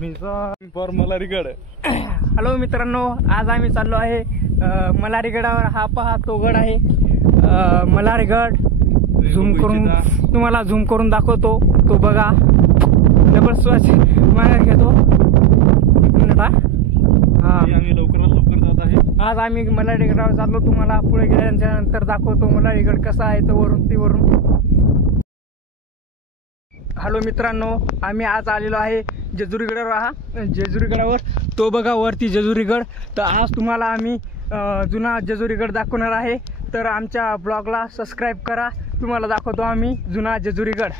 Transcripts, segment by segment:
For मलारीगड. Hello मित्रांनो, आज आम्ही चाललो आहे मलारीगडावर. हा पहा तो गड आहे मलारीगड. झूम करून तुम्हाला झूम करून दाखवतो. तो बघा डबल स्वच्छ मागे घेतो. आम्ही लवकरात लवकर जात आहे. आज आम्ही मलारीगडावर चाललो. तुम्हाला पुढे गेल्यानंतर दाखवतो मलारीगड कसा आहे तो वरून. हॅलो मित्रांनो, आम्ही आज आलेलो आहे जेजुरीगडावर. जेजुरीगडावर तो बघा वरती जेजुरीगड. तर आज तुम्हाला आम्ही जुना जेजुरीगड दाखवणार आहे. तर आमच्या ब्लॉगला सबस्क्राईब करा. तुम्हाला दाखवतो आम्ही जुना जेजुरीगड.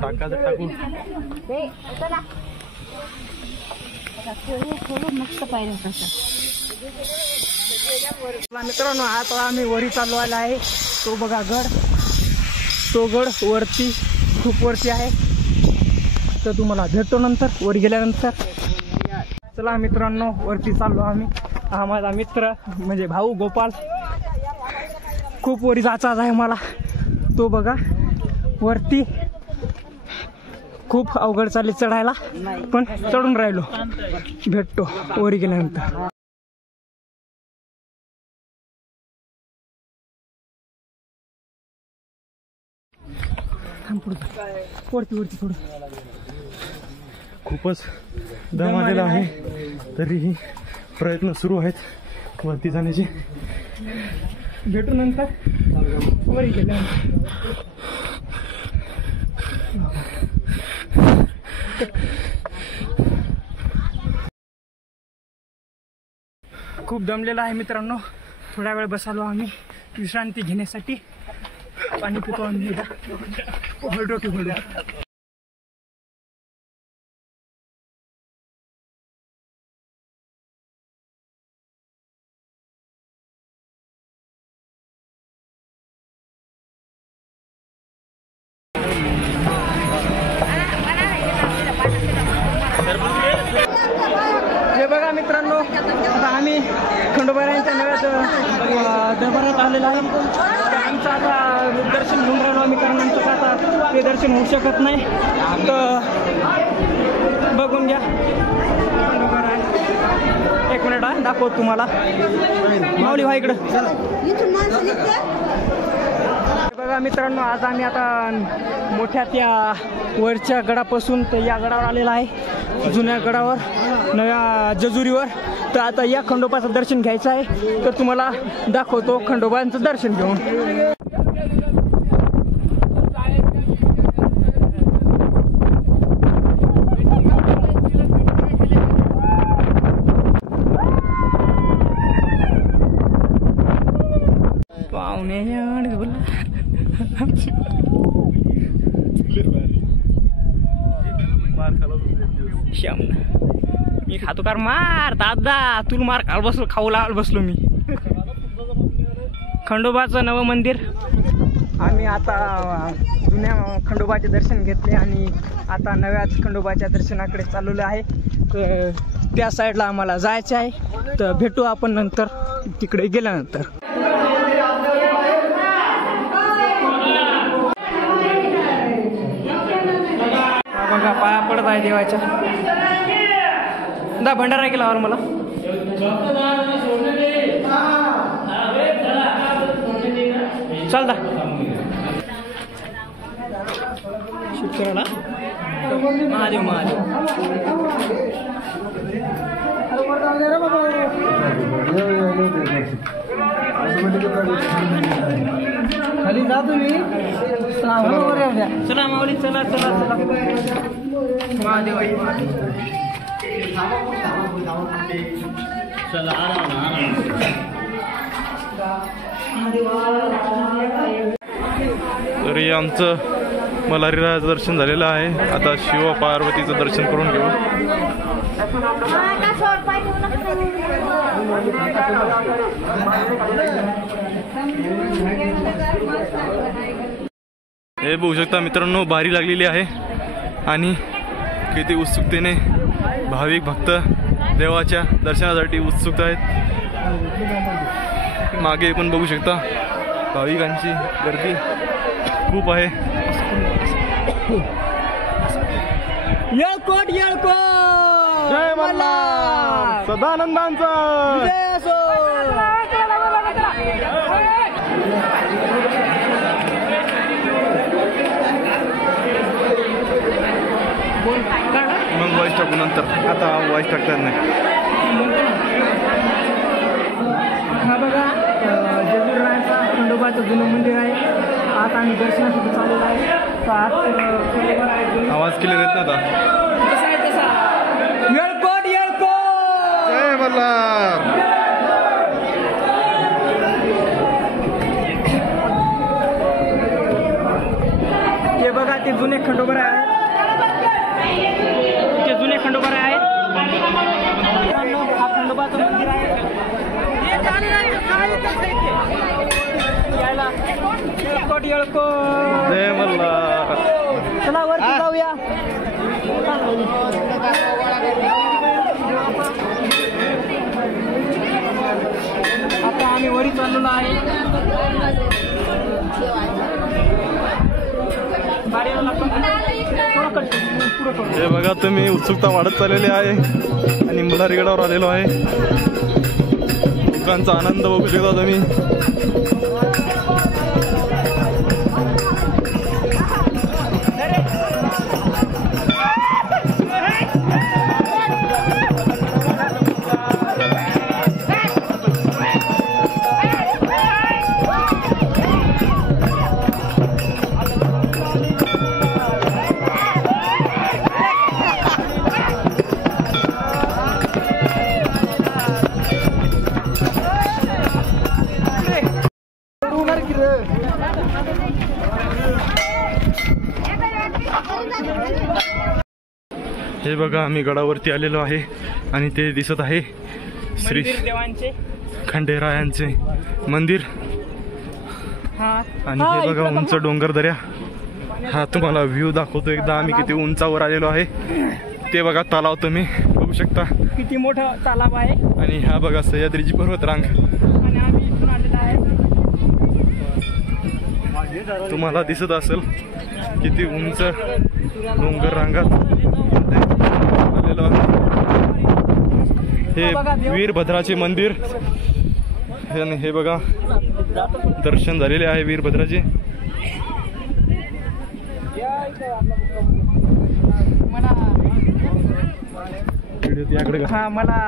टाकू मस्त पाहिजे. मित्रांनो, आता आम्ही वरी चाललो आला आहे. तो बघा गड. तो गड वरती खूप वरती आहे. तर तुम्हाला भेटतो नंतर वर गेल्यानंतर. चला मित्रांनो, वरती चाललो आम्ही. हा माझा मित्र म्हणजे भाऊ गोपाल. खूप वरी जायचा आहे मला. तो बघा वरती खूप अवघड चालली चढायला, पण चढून राहिलो. भेटतो वरी गेल्यानंतर. वरती वरती थोडं खूपच दम आलेला आहे. तरीही प्रयत्न सुरू आहेत वरती जाण्याचे. भेटू नंतर वरी गेल्यानंतर. खूप दमलेला आहे मित्रांनो. थोड्या वेळ बसालो आम्ही विश्रांती घेण्यासाठी. पाणी पितो आम्ही. हळडो की हळडो. हे बघा मित्रांनो, आता आम्ही खंडोबारायांच्या नव्या दरबारात आलेला आहे. आमचं आता दर्शन घेऊन राहिलो आम्ही, कारण आमचं आता ते दर्शन होऊ शकत नाही. तर बघून घ्या खंडोबाराय. एक मिनिट हा, दाखवतो तुम्हाला. माऊली व्हा इकडं. बघा मित्रांनो, आज आम्ही आता मोठ्या त्या वरच्या गडापासून तर या गडावर आलेला आहे. जुन्या गडावर, नव्या जेजुरीवर. तर आता या खंडोबाचं दर्शन घ्यायचं आहे. तर तुम्हाला दाखवतो खंडोबांचं दर्शन घेऊन. पाहुणे मी खातो कार मार दादा. तुला मार खाऊ लावल बसलो मी. खंडोबाचं नवं मंदिर. आम्ही आता जुन्या खंडोबाचे दर्शन घेतले आणि आता नव्याच खंडोबाच्या दर्शनाकडे चाललेलो आहे. तर त्या साईडला आम्हाला जायचं आहे. तर भेटू आपण नंतर तिकडे गेल्यानंतर. बघा पाया पडत आहे देवाच्या. दा भंडारा केला मला. चल दा शूट करायला. महादेव महादेव. खाली जा तुम्ही. चला माऊली, चला चला चला. महादेव तरी आमचं मल्हारीरायाचं दर्शन झालेलं आहे. आता शिव पार्वतीचं दर्शन करून घेऊ. हे बघू शकता मित्रांनो, बारी लागलेली आहे आणि किती उत्सुकतेने भाविक भक्त देवाच्या दर्शनासाठी उत्सुक आहेत. मागे पण बघू शकता भाविकांची गर्दी खूप आहे. येळकोट येळकोट, जय मल्हार, सदानंदांचा जय असो. मग वॉइस टाकू नंतर, आता वॉइस टाकतात नाही. हा बघा जेजुरीरायाचा खंडोबाचं जुनं मंदिर आहे. आता आम्ही दर्शनासाठी चाललेलो आहे. तर आज आवाज क्लिअर येत नव्हता. कसा आहे तसा. येळकोट येळकोट, जय मल्हार. हे बघा ते जुने खंडोबा आहे. ते जुने खंडोबा आहे. हा खंडोबाचं मंदिर आहे. यायला येळकोट येळकोट, जय मल्हार. चला वरती जाऊया. आता आम्ही वरी चाललेलो आहे. हे बघा तुम्ही, उत्सुकता वाढत चाललेली आहे आणि मल्हारीगडावर आलेलो आहे. लोकांचा आनंद बघू शकता तुम्ही. हे बघा आम्ही गडावरती आलेलो आहे आणि ते दिसत आहे श्री देवांचे खंडेरायांचे मंदिर. आणि हे बघा उंच डोंगर दऱ्या. हा तुम्हाला व्ह्यू दाखवतो एकदा. आम्ही किती उंचावर आलेलो आहे. ते बघा तलाव तुम्ही बघू शकता, किती मोठं तलाव आहे. आणि हा बघा सह्याद्रीची पर्वतरांग. आणि आम्ही इथून आलेलो आहे. तुम्हाला दिसत असेल किती उंच डोंगर रांगात आलेलो आहे. हे वीरभद्राचे मंदिर. आणि हे बघा दर्शन झालेले आहे वीरभद्राचे. हा मला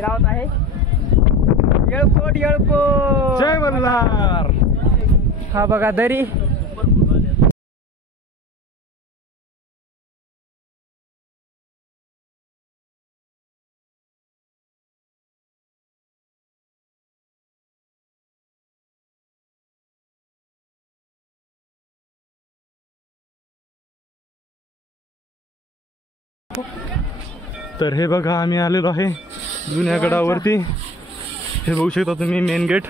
रावत आहे. येळकोट येळकोट, जय मल्हार. हा बघा दरी. तर हे बघा आम्ही आलेलो आहे जुन्या गडावरती. हे बघू शकता तुम्ही मेन गेट.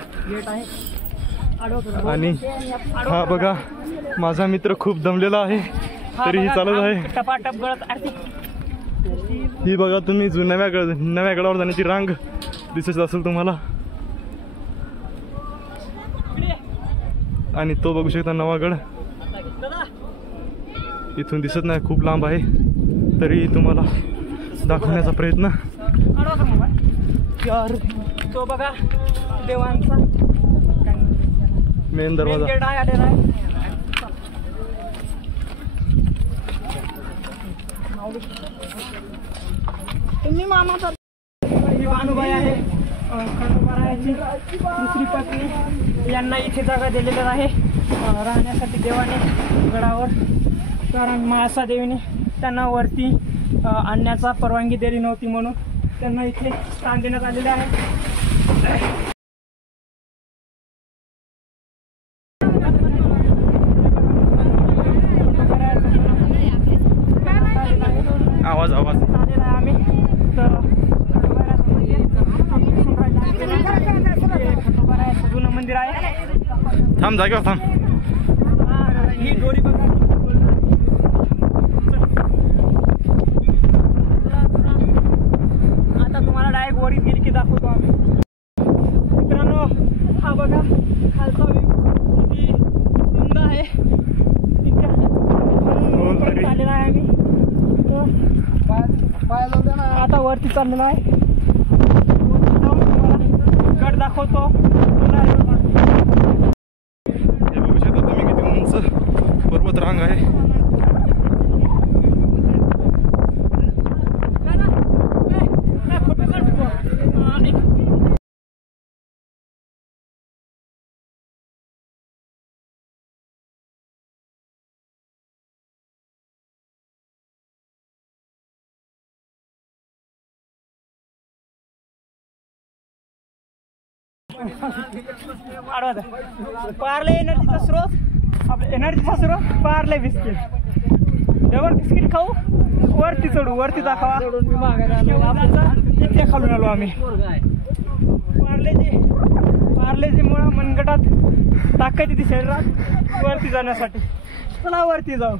आणि हा बघा माझा मित्र खूप दमलेला आहे तरीही चालत आहे. टपाटप गळत आरती. ही बघा तुम्ही नव्या गडावर जाण्याची रांग दिसत असेल तुम्हाला. आणि तो बघू शकता नवा गड. इथून दिसत नाही, खूप लांब आहे, तरी तुम्हाला दाखवण्याचा प्रयत्न. तो बघा देवांचा मेन दरवाजा. तुम्ही मामा ही भानुबाई आहे खंडोबारायाची दुसरी पत्नी. यांना इथे जागा दिलेली आहे राहण्यासाठी देवाने गडावर. कारण महासा देवीने त्यांना वरती आणण्याचा परवानगी दिली नव्हती, म्हणून त्यांना इथे स्थान देण्यात आलेले आहे. जुनं मंदिर आहे. थांब जागेवर थांब. ही दोरी बघा. आता तुम्हाला डायरेक्ट वरीत गेली की दाखवतो आम्ही. मित्रांनो हा बघा खालचा व्ह्यू किती सुंदर आहे. आलेला आहे आम्ही. आता वरती चाललेला आहे. गड दाखवतो. हे बघू शकता तुम्ही किती उंच पर्वत रांग आहे. पार्ले एनर्जीचा स्रोत. आपल्या एनर्जीचा स्रोत पार्ले बिस्किट. डबल बिस्किट खाऊ वरती चढू. वरती दाखवा. इथे खालून आलो आम्ही. पार्लेजीमुळे मनगटात ताकद येते शरीरात वरती जाण्यासाठी. चला वरती जाऊ.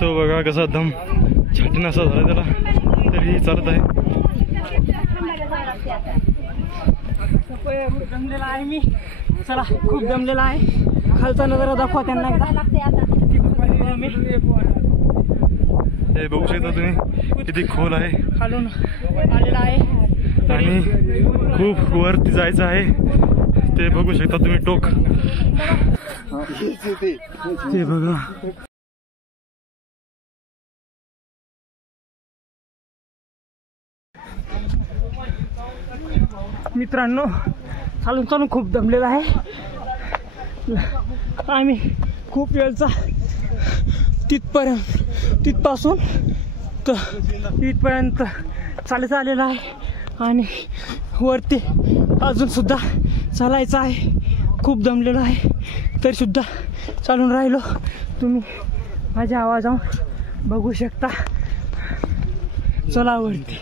तो बघा कसा दम छाटून असा झाला त्याला, तरीही चालत आहे. दमलेला आहे मी. चला खूप दमलेला आहे. खालचा नजारा दाखवा त्यांना एकदा. हे बघू शकता तुम्ही किती खोल आहे. खालून आलेला आहे आणि खूप वरती जायचं आहे. ते बघू शकता तुम्ही टोक. ते बघा. मित्रांनो चालून चालून खूप दमलेला आहे. आम्ही खूप वेळचा तिथपासून तर इथपर्यंत चालत आलेला आहे आणि वरती अजून सुद्धा चालायचं आहे. खूप दमलेलो आहे तरी सुद्धा चालून राहिलो. तुम्ही माझ्या आवाजावर बघू शकता. चला वरती.